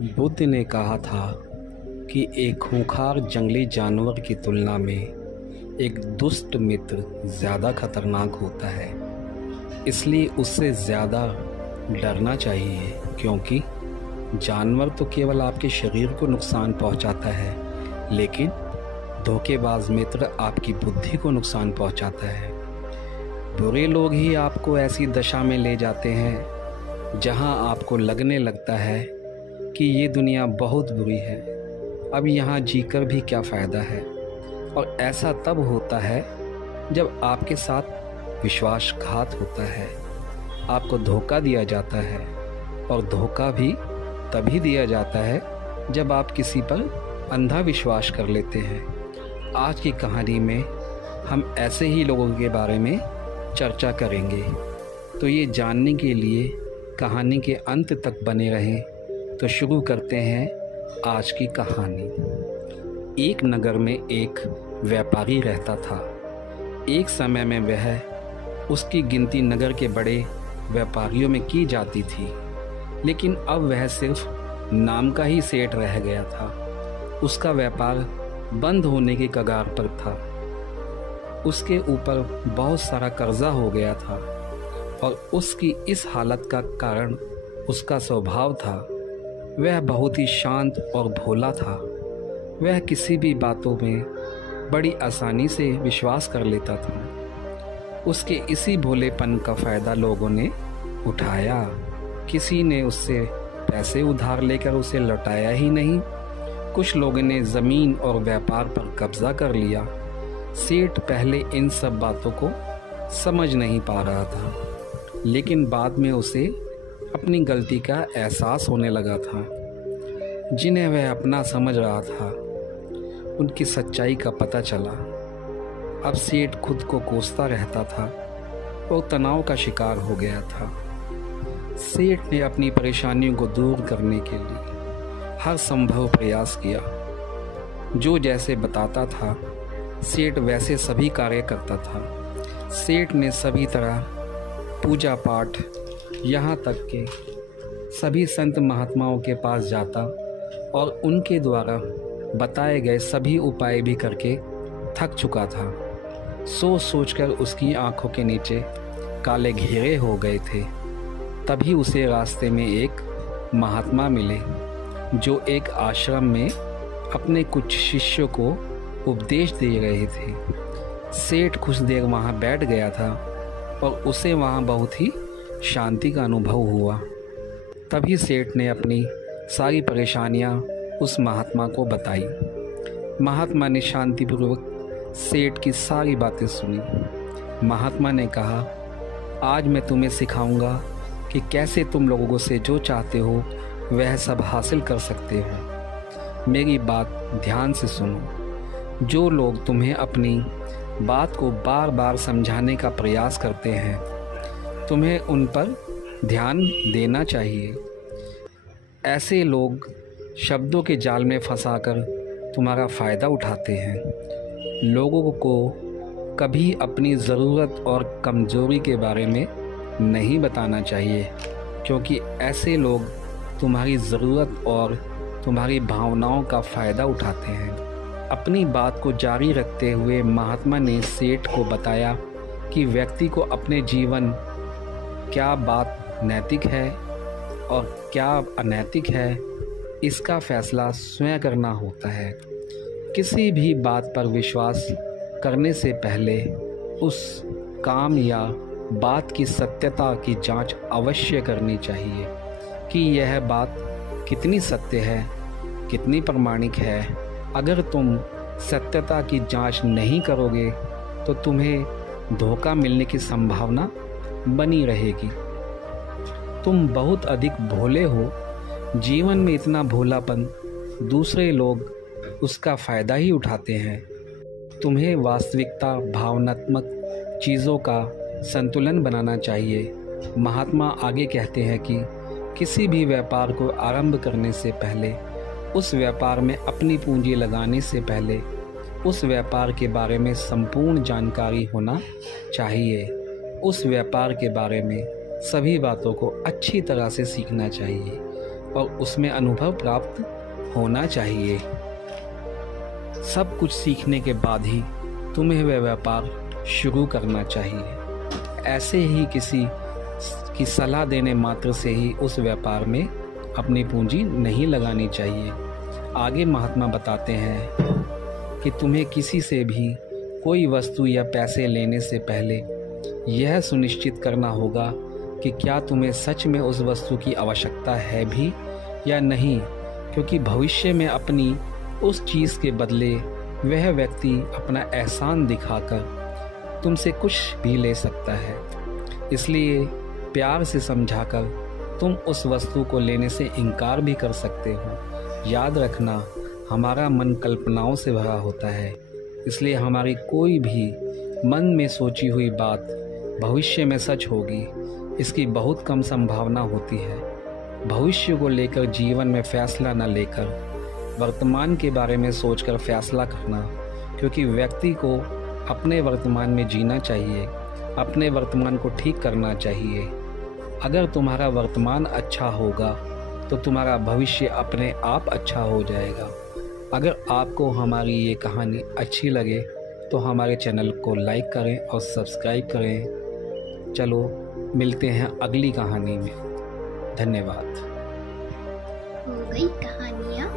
बुद्ध ने कहा था कि एक खूंखार जंगली जानवर की तुलना में एक दुष्ट मित्र ज़्यादा खतरनाक होता है। इसलिए उससे ज़्यादा डरना चाहिए, क्योंकि जानवर तो केवल आपके शरीर को नुकसान पहुंचाता है, लेकिन धोखेबाज मित्र आपकी बुद्धि को नुकसान पहुंचाता है। बुरे लोग ही आपको ऐसी दशा में ले जाते हैं जहां आपको लगने लगता है कि ये दुनिया बहुत बुरी है, अब यहाँ जीकर भी क्या फ़ायदा है। और ऐसा तब होता है जब आपके साथ विश्वासघात होता है, आपको धोखा दिया जाता है। और धोखा भी तभी दिया जाता है जब आप किसी पर अंधा विश्वास कर लेते हैं। आज की कहानी में हम ऐसे ही लोगों के बारे में चर्चा करेंगे, तो ये जानने के लिए कहानी के अंत तक बने रहें। तो शुरू करते हैं आज की कहानी। एक नगर में एक व्यापारी रहता था। एक समय में वह उसकी गिनती नगर के बड़े व्यापारियों में की जाती थी, लेकिन अब वह सिर्फ नाम का ही सेठ रह गया था। उसका व्यापार बंद होने के कगार पर था। उसके ऊपर बहुत सारा कर्जा हो गया था और उसकी इस हालत का कारण उसका स्वभाव था। वह बहुत ही शांत और भोला था। वह किसी भी बातों में बड़ी आसानी से विश्वास कर लेता था। उसके इसी भोलेपन का फ़ायदा लोगों ने उठाया। किसी ने उससे पैसे उधार लेकर उसे लौटाया ही नहीं। कुछ लोगों ने ज़मीन और व्यापार पर कब्ज़ा कर लिया। सेठ पहले इन सब बातों को समझ नहीं पा रहा था, लेकिन बाद में उसे अपनी गलती का एहसास होने लगा था। जिन्हें वह अपना समझ रहा था, उनकी सच्चाई का पता चला। अब सेठ खुद को कोसता रहता था और तनाव का शिकार हो गया था। सेठ ने अपनी परेशानियों को दूर करने के लिए हर संभव प्रयास किया। जो जैसे बताता था, सेठ वैसे सभी कार्य करता था। सेठ ने सभी तरह पूजा पाठ, यहाँ तक कि सभी संत महात्माओं के पास जाता और उनके द्वारा बताए गए सभी उपाय भी करके थक चुका था। सोच सोचकर उसकी आंखों के नीचे काले घेरे हो गए थे। तभी उसे रास्ते में एक महात्मा मिले, जो एक आश्रम में अपने कुछ शिष्यों को उपदेश दे रहे थे। सेठ कुछ देर वहाँ बैठ गया था और उसे वहाँ बहुत ही शांति का अनुभव हुआ। तभी सेठ ने अपनी सारी परेशानियाँ उस महात्मा को बताई। महात्मा ने शांतिपूर्वक सेठ की सारी बातें सुनी। महात्मा ने कहा, आज मैं तुम्हें सिखाऊंगा कि कैसे तुम लोगों से जो चाहते हो वह सब हासिल कर सकते हो। मेरी बात ध्यान से सुनो। जो लोग तुम्हें अपनी बात को बार बार समझाने का प्रयास करते हैं, तुम्हें उन पर ध्यान देना चाहिए। ऐसे लोग शब्दों के जाल में फंसाकर तुम्हारा फ़ायदा उठाते हैं। लोगों को कभी अपनी ज़रूरत और कमज़ोरी के बारे में नहीं बताना चाहिए, क्योंकि ऐसे लोग तुम्हारी ज़रूरत और तुम्हारी भावनाओं का फ़ायदा उठाते हैं। अपनी बात को जारी रखते हुए महात्मा ने सेठ को बताया कि व्यक्ति को अपने जीवन क्या बात नैतिक है और क्या अनैतिक है, इसका फैसला स्वयं करना होता है। किसी भी बात पर विश्वास करने से पहले उस काम या बात की सत्यता की जांच अवश्य करनी चाहिए कि यह बात कितनी सत्य है, कितनी प्रामाणिक है। अगर तुम सत्यता की जांच नहीं करोगे तो तुम्हें धोखा मिलने की संभावना बनी रहेगी। तुम बहुत अधिक भोले हो। जीवन में इतना भोलापन दूसरे लोग उसका फ़ायदा ही उठाते हैं। तुम्हें वास्तविकता, भावनात्मक चीज़ों का संतुलन बनाना चाहिए। महात्मा आगे कहते हैं कि किसी भी व्यापार को आरंभ करने से पहले, उस व्यापार में अपनी पूंजी लगाने से पहले उस व्यापार के बारे में संपूर्ण जानकारी होना चाहिए। उस व्यापार के बारे में सभी बातों को अच्छी तरह से सीखना चाहिए और उसमें अनुभव प्राप्त होना चाहिए। सब कुछ सीखने के बाद ही तुम्हें वह व्यापार शुरू करना चाहिए। ऐसे ही किसी की सलाह देने मात्र से ही उस व्यापार में अपनी पूंजी नहीं लगानी चाहिए। आगे महात्मा बताते हैं कि तुम्हें किसी से भी कोई वस्तु या पैसे लेने से पहले यह सुनिश्चित करना होगा कि क्या तुम्हें सच में उस वस्तु की आवश्यकता है भी या नहीं, क्योंकि भविष्य में अपनी उस चीज़ के बदले वह व्यक्ति अपना एहसान दिखाकर तुमसे कुछ भी ले सकता है। इसलिए प्यार से समझाकर तुम उस वस्तु को लेने से इनकार भी कर सकते हो। याद रखना, हमारा मन कल्पनाओं से भरा होता है, इसलिए हमारी कोई भी मन में सोची हुई बात भविष्य में सच होगी, इसकी बहुत कम संभावना होती है। भविष्य को लेकर जीवन में फैसला न लेकर वर्तमान के बारे में सोचकर फैसला करना, क्योंकि व्यक्ति को अपने वर्तमान में जीना चाहिए, अपने वर्तमान को ठीक करना चाहिए। अगर तुम्हारा वर्तमान अच्छा होगा तो तुम्हारा भविष्य अपने आप अच्छा हो जाएगा। अगर आपको हमारी ये कहानी अच्छी लगे तो हमारे चैनल को लाइक करें और सब्सक्राइब करें। चलो मिलते हैं अगली कहानी में। धन्यवाद। हो गई कहानियाँ